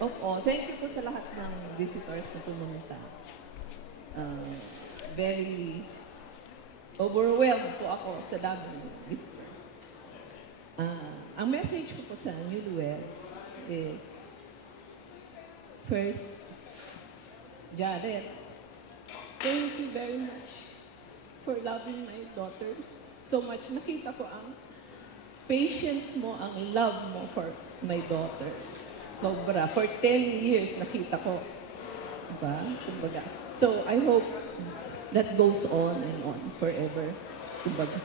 Thank you po sa lahat ng visitors na pumunta. Very overwhelmed po ako sa dami ng visitors. Ang message ko po sa newlyweds is, first, Jared, thank you very much for loving my daughters so much. Nakita ko ang patience mo, ang love mo for my daughter. Sobra. For 10 years, nakita ko. Diba? Kumbaga. So, I hope that goes on and on forever. Kumbaga.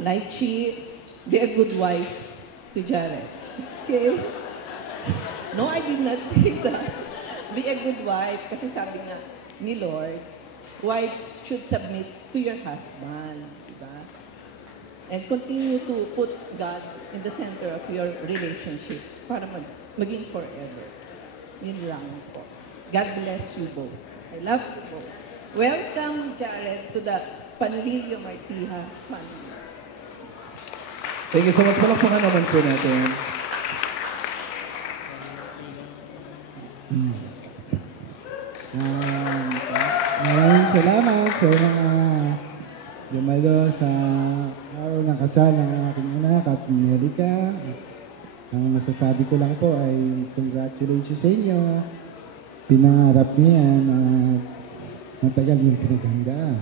Lychee, be a good wife to Jared. Okay? No, I did not say that. Be a good wife. Kasi sabi nga ni Lord, wives should submit to your husband. Diba? And continue to put God in the center of your relationship para maging forever. Yun lang po. God bless you both. I love you both. Welcome, Jared, to the Panlilio Martiha family. Thank you so much. Palakpakan naman po natin. Maraming salamat sa mga dumalo sa araw ng kasal ng aking anak at Amerika. Ang masasabi ko lang po ay congratulations sa inyo. Pinangarap niyo yan at matagal yung pinaghandaan.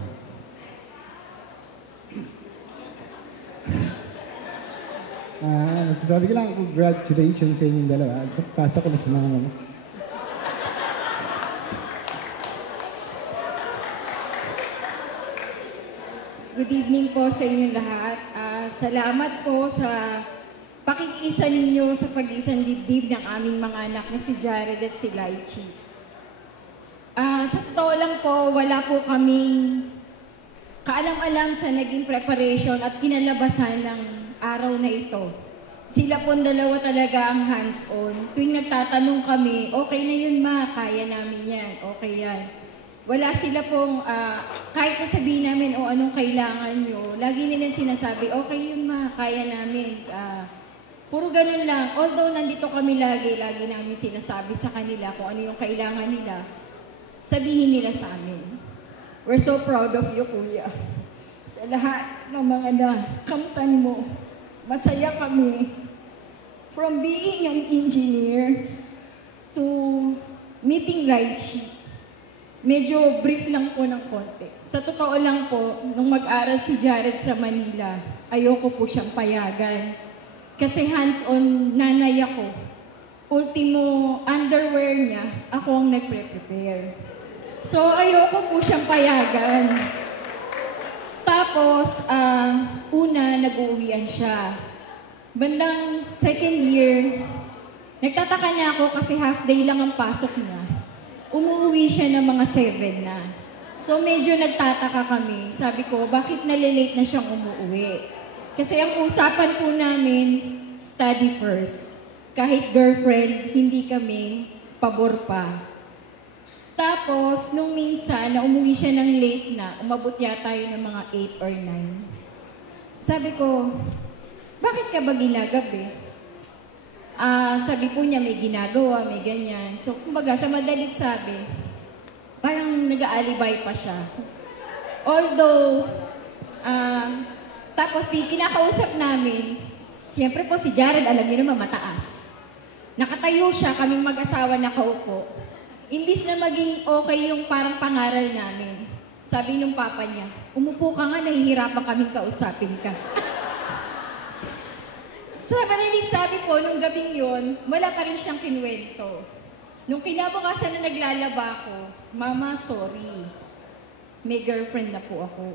Masasabi ko lang congratulations sa inyong dalawa. Pasa ko na sa mga mama. Good evening po sa inyong lahat. Salamat po sa pakikiisa ninyo sa pag-isang dibdib ng aming mga anak na si Jared at si Lychee. Sa totoo lang po, wala po kaming kaalam-alam sa naging preparation at kinalabasan ng araw na ito. Sila pong dalawa talaga ang hands-on. Tuwing nagtatanong kami, okay na yun ma, kaya namin yan, okay yan. Wala sila pong, kahit sabihin namin o anong kailangan nyo, lagi nilang sinasabi, okay yun ma, kaya namin. Puro ganun lang. Although nandito kami lagi namin sinasabi sa kanila kung ano yung kailangan nila, sabihin nila sa amin. We're so proud of you, Kuya. Sa lahat ng mga nakamtan mo, masaya kami. From being an engineer to meeting Lychee. Medyo brief lang po ng konti. Sa totoo lang po, nung mag-aral si Jared sa Manila, ayoko po siyang payagan. Kasi hands-on nanay ako. Ultimo underwear niya, ako ang nagpre-prepare. So ayoko po siyang payagan. Tapos, una, nag-uuwian siya. Bandang second year, nagtataka niya ako kasi half day lang ang pasok niya. Umuwi siya ng mga 7 na. So medyo nagtataka kami. Sabi ko, bakit nalilate na siyang umuwi? Kasi ang usapan po namin, study first. Kahit girlfriend, hindi kami pabor pa. Tapos, nung minsan, na umuwi siya ng late na, umabot yata yun ng mga 8 or 9. Sabi ko, bakit ka ba ginagabi? Sabi po niya, may ginagawa, may ganyan. So, kumbaga, sa madalit sabi, parang nag-aalibay pa siya. Although, tapos di kinakausap namin, siyempre po si Jared, alam niyo naman, mataas. Nakatayo siya, kaming mag-asawa nakaupo. Imbis na maging okay yung parang pangaral namin, sabi nung papa niya, umupo ka nga, nahihirapan kaming kausapin ka. Sabi po, nung gabing yun, wala pa rin siyang kinuwento. Nung kinabukasan na naglalaba ako, Mama, sorry. May girlfriend na po ako.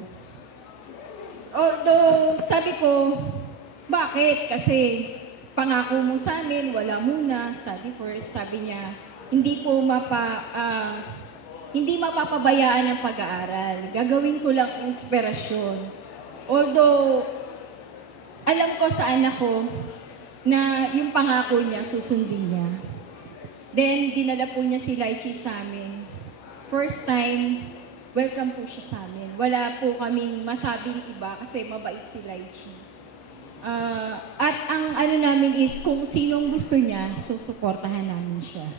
Although, sabi ko, bakit? Kasi pangako mo sa amin, wala muna, study first. Sabi niya, hindi mapapabayaan ang pag-aaral. Gagawin ko lang inspirasyon. Although, alam ko sa anak ko na yung pangako niya, susundin niya. Then, dinala po niya si Lychee sa amin. First time, welcome po siya sa amin. Wala po kaming masabing iba kasi mabait si Lychee. At ang ano namin is, kung sinong gusto niya, susuportahan namin siya.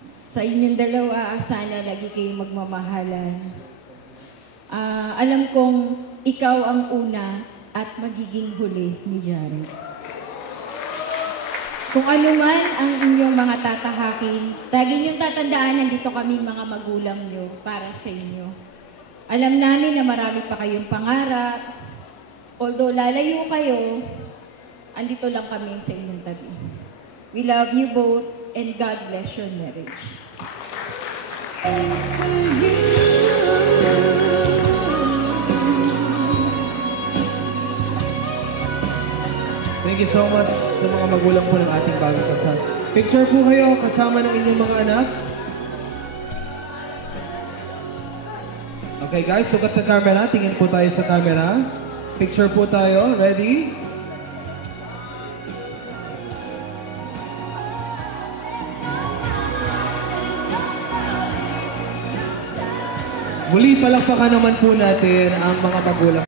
Sa inyong dalawa, sana lagi kayong magmamahalan. Alam kong ikaw ang una at magiging huli ni Jared. Kung ano man ang inyong mga tatahakin, lagi niyong tatandaan, nandito kami mga magulang niyo para sa inyo. Alam namin na marami pa kayong pangarap. Although lalayo kayo, andito lang kami sa inyong tabi. We love you both and God bless your marriage. Thank you so much sa mga magulang po ng ating bagong kasal. Picture po kayo kasama ng inyong mga anak. Okay guys, look at the camera. Tingin po tayo sa camera. Picture po tayo. Ready? Muli palakpakan naman po natin ang mga magulang.